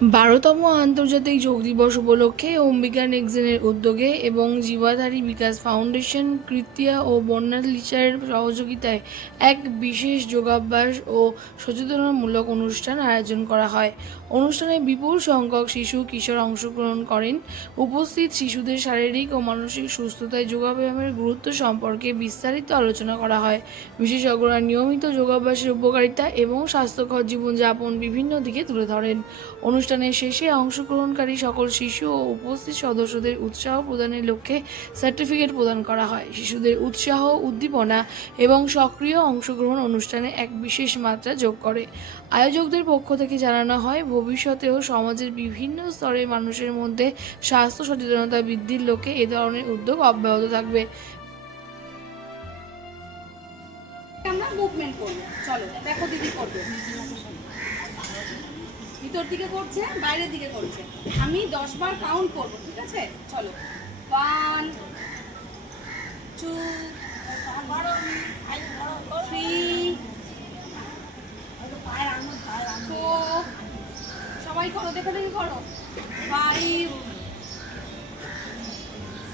12তম আন্তর্জাতিক যোগ দিবস উপলক্ষে অম্বিকা নেক্সজেনের উদ্যোগে এবং জীবাধারী বিকাশ ফাউন্ডেশন, কৃত্তিয়া ও বন্যা লিচারের সহযোগিতায় এক বিশেষ যোগাভ্যাস ও সচেতনতামূলক অনুষ্ঠান আয়োজন করা হয়। অনুষ্ঠানে বিপুল সংখ্যক শিশু কিশোর অংশগ্রহণ করেন। উপস্থিত শিশুদের শারীরিক ও মানসিক সুস্থতায় যোগাব্যায়ামের গুরুত্ব সম্পর্কে বিস্তারিত আলোচনা করা হয়। বিশেষজ্ঞরা নিয়মিত যোগাভ্যাসের উপকারিতা এবং স্বাস্থ্যকর জীবনযাপন বিভিন্ন দিকে তুলে ধরেন। অনুষ্ঠানের শেষে অংশগ্রহণকারী সকল শিশু ও উপস্থিত সদস্যদের উৎসাহ প্রদানের লক্ষ্যে সার্টিফিকেট প্রদান করা হয়। শিশুদের উৎসাহ, উদ্দীপনা এবং সক্রিয় অংশগ্রহণ অনুষ্ঠানে এক বিশেষ মাত্রা যোগ করে। আয়োজকদের পক্ষ থেকে জানানো হয়, ভবিষ্যতেও সমাজের বিভিন্ন স্তরের মানুষের মধ্যে স্বাস্থ্য সচেতনতা বৃদ্ধির লক্ষ্যে এ ধরনের উদ্যোগ অব্যাহত থাকবে। আমরা মুভমেন্ট করব। চলো দেখো দিদি করবে। ভিতর দিকে করছে, বাইরের দিকে করছে। আমি 10 বার কাউন্ট করব, ঠিক আছে? চলো 1 2 3 4, সবাই করো, দেখো দেখি করো। 5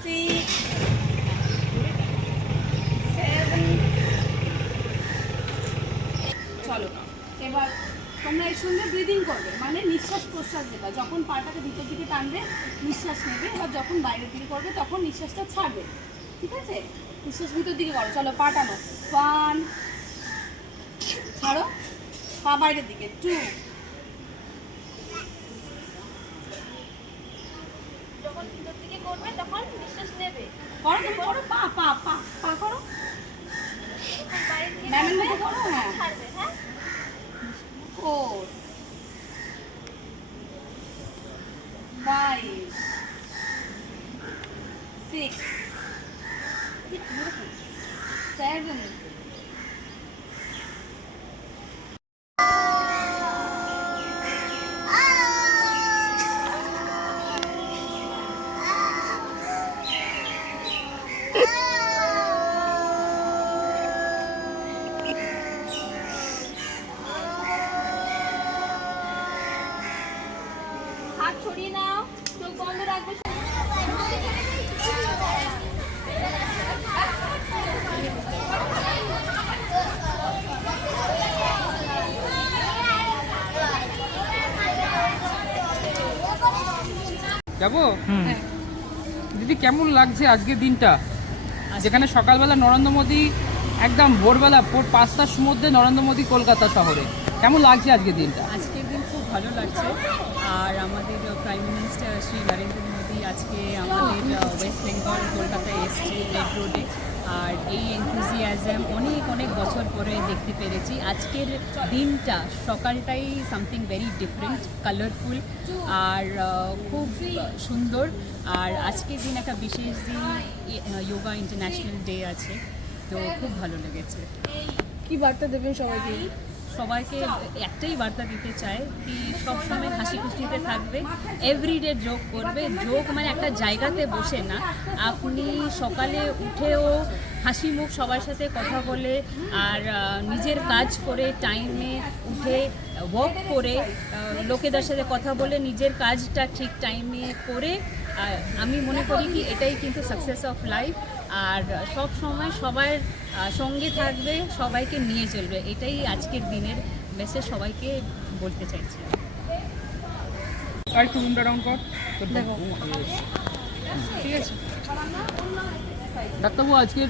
6 7। চলো এবার তোমরা এর সঙ্গে ব্রিদিং করবে, মানে নিঃশ্বাস প্রশ্বাস দেবা। যখন পাটাকে ভিতর দিকে টানবে নিঃশ্বাস নেবে, এবার যখন বাইরের দিকে করবে তখন নিঃশ্বাসটা ছাড়বে, ঠিক আছে? নিঃশ্বাস ভিতর দিকে করো। চলো পা টানো। 1, ছাড়ো, পা বাইরের দিকে। 2, যখন ভিতর দিকে করবে তখন নিঃশ্বাস নেবে, করো তুমি করো, পা পা পা পা করো, যখন বাইরে থেকে ম্যামের মতো করো। হ্যাঁ, ছাড়বে। হ্যাঁ, 4 5 6 7। হাত ছড়িয়ে নাও, চোখ বন্ধ রাখবে। যাবো। দিদি, কেমন লাগছে আজকের দিনটা, যেখানে সকালবেলা নরেন্দ্র মোদী একদম ভোরবেলা 5টার মধ্যে নরেন্দ্র মোদী কলকাতা শহরে, কেমন লাগছে আজকের দিনটা? আজকের দিন খুব ভালো লাগছে। আর আমাদের প্রাইম মিনিস্টার শ্রী নরেন্দ্র মোদী আজকে আমাদের ওয়েস্ট বেঙ্গল কলকাতায় এসছে রেড রোডে। আর এই এনথুজিয়াজম অনেক অনেক বছর পরে দেখতে পেরেছি। আজকের দিনটা সকালটাই সামথিং ভেরি ডিফারেন্ট, কালারফুল আর খুব সুন্দর। আর আজকের দিন একটা বিশেষ দিন, যোগা ইন্টারন্যাশনাল ডে আছে, তো খুব ভালো লেগেছে। কি বার্তা দেবেন সবাইকে? সবাইকে একটাই বার্তা দিতে চাই কি সবসময় হাসি খুশিতে থাকবে, এভরিডে যোগ করবে। যোগ মানে একটা জায়গাতে বসে না, আপনি সকালে উঠেও হাসি মুখ সবার সাথে কথা বলে আর নিজের কাজ করে টাইমে উঠে ওয়াক করে লোকেদের সাথে কথা বলে নিজের কাজটা ঠিক টাইমে করে, আমি মনে করি কি এটাই কিন্তু সাকসেস অফ লাইফ। আর সব সময় সবার সঙ্গে থাকবে, সবাইকে নিয়ে চলবে, এটাই আজকের দিনের মেসেজ সবাইকে বলতে চাইছি। আর একটু রুমটা ডাউন কর। ঠিক আছে ডাক্তারবাবু, আজকের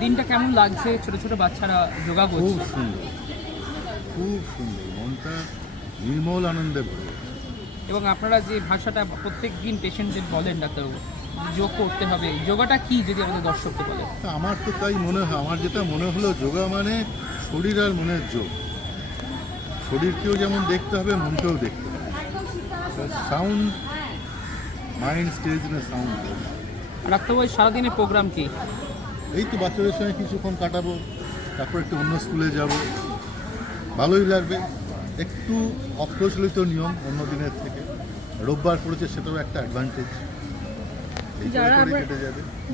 দিনটা কেমন লাগছে? ছোট ছোট বাচ্চারা যোগা খুব করছে, সুন্দর, খুব সুন্দর, মনটা নির্মল আনন্দে ভরে গেছে। এবং আপনারা যে ভাষাটা প্রত্যেক দিন পেশেন্টদের বলেন ডাক্তারবাবু, যোগ করতে হবে, যোগাটা কি যদি আমাদের দর্শককে বলেন? তা আমার তো তাই মনে হয়, আমার যেটা মনে হলো যোগা মানে শরীর আর মনের যোগ। শরীরকেও যেমন দেখতে হবে, মনকেও দেখতে হবে। সাউন্ড মাইন্ড স্টেজ না সাউন্ড। ডাক্তারবাবু, সারাদিনের প্রোগ্রাম কি? এই তো বাচ্চাদের সঙ্গে কিছুক্ষণ কাটাবো, তারপর একটু অন্য স্কুলে যাব, ভালোই লাগবে। একটু অপ্রচলিত নিয়ম অন্য দিনের থেকে, রোববার পড়েছে সেটাও একটা অ্যাডভান্টেজ।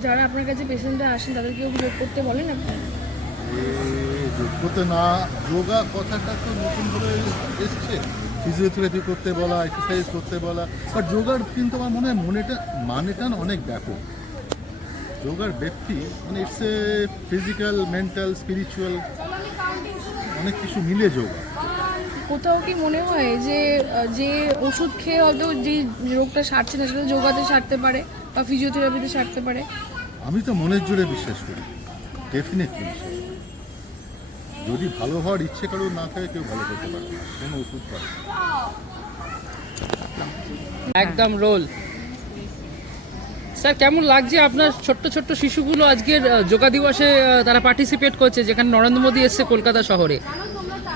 যারা আপনার কাছে পেশেন্টরা আসেন তাদেরকেও যোগ করতে বলেন আপনি? যোগ্যতা না, যোগা কথাটা তো নতুন করে এসছে, ফিজিওথেরাপি করতে বলা, এক্সারসাইজ করতে বলা, বাট যোগার কিন্তু আমার মনে হয় মানেটা না অনেক ব্যাপক। যোগার ব্যক্তি মানে it's a physical, mental, spiritual, অনেক কিছু মিলে যোগা। কোথাও কি মনে হয় যে যে ওষুধ খেয়ে হয়তো যে রোগটা সারছে না সেটা যোগাতে সারতে পারে বা ফিজিওথেরাপিতে সারতে পারে? আমি তো মনের জোরে বিশ্বাস করি, ডেফিনেটলি। যদি ভালো হওয়ার ইচ্ছে কারোর না থাকে, কেউ ভালো করতে পারবে না, কোনো ওষুধ পারে না। একদম রোল। স্যার কেমন লাগছে আপনার ছোট্ট ছোট্ট শিশুগুলো আজকের যোগা দিবসে তারা পার্টিসিপেট করছে, যেখানে নরেন্দ্র মোদী এসছে কলকাতা শহরে?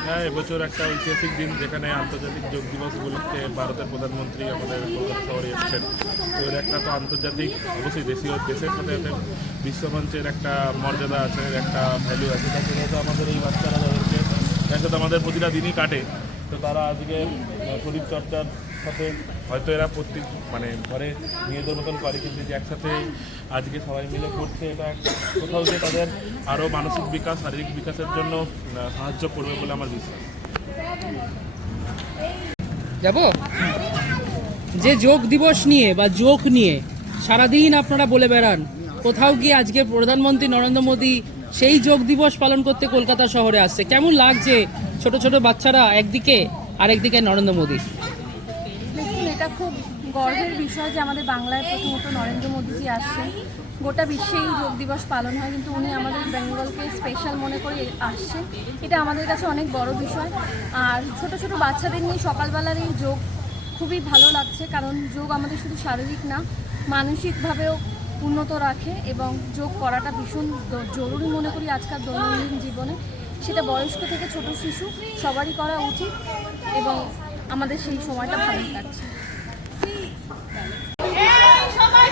হ্যাঁ, এবছর একটা ঐতিহাসিক দিন, যেখানে আন্তর্জাতিক যোগ দিবস উপলক্ষে ভারতের প্রধানমন্ত্রী আমাদের কলকাতা শহরে এসেছেন। তো এর একটা তো আন্তর্জাতিক, অবশ্যই দেশের সাথে সাথে বিশ্বমঞ্চের একটা মর্যাদা আছে, একটা ভ্যালু আছে। তার জন্য তো আমাদের এই বাচ্চারা যাদেরকে একসাথে আমাদের প্রতিটা দিনই কাটে, তো তারা আজকে শরীরচর্চার সাথে হয়তো এরা প্রত্যেক মানে ঘরে নিজেদের মতন করে, কিন্তু যে একসাথে আজকে সবাই মিলে করছে, এটা কোথাও যে তাদের আরও মানসিক বিকাশ, শারীরিক বিকাশের জন্য সাহায্য করবে বলে আমার বিশ্বাস। যাব যে যোগ দিবস নিয়ে বা যোগ নিয়ে সারাদিন আপনারা বলে বেড়ান, কোথাও গিয়ে আজকে প্রধানমন্ত্রী নরেন্দ্র মোদী সেই যোগ দিবস পালন করতে কলকাতা শহরে আসছে। কেমন লাগছে ছোট ছোট বাচ্চারা একদিকে আর একদিকে নরেন্দ্র মোদী? দেখুন, এটা খুব গর্বের বিষয় যে আমাদের বাংলায় প্রথমত নরেন্দ্র মোদীজি আসছেন। গোটা বিশ্বেই যোগ দিবস পালন হয়, কিন্তু উনি আমাদের বেঙ্গলকে স্পেশাল মনে করে আসছেন। এটা আমাদের কাছে অনেক বড় বিষয়। আর ছোট ছোট বাচ্চাদের নিয়ে সকালবেলার এই যোগ খুবই ভালো লাগছে, কারণ যোগ আমাদের শুধু শারীরিক না, মানসিকভাবেও উন্নত রাখে এবং যোগ করাটা ভীষণ জরুরি মনে করি আজকাল দৈনন্দিন জীবনে। সেটা বয়স্ক থেকে ছোট শিশু সবারই করা উচিত এবং আমাদের সেই সময়টা ভালো কাটছে। সবাই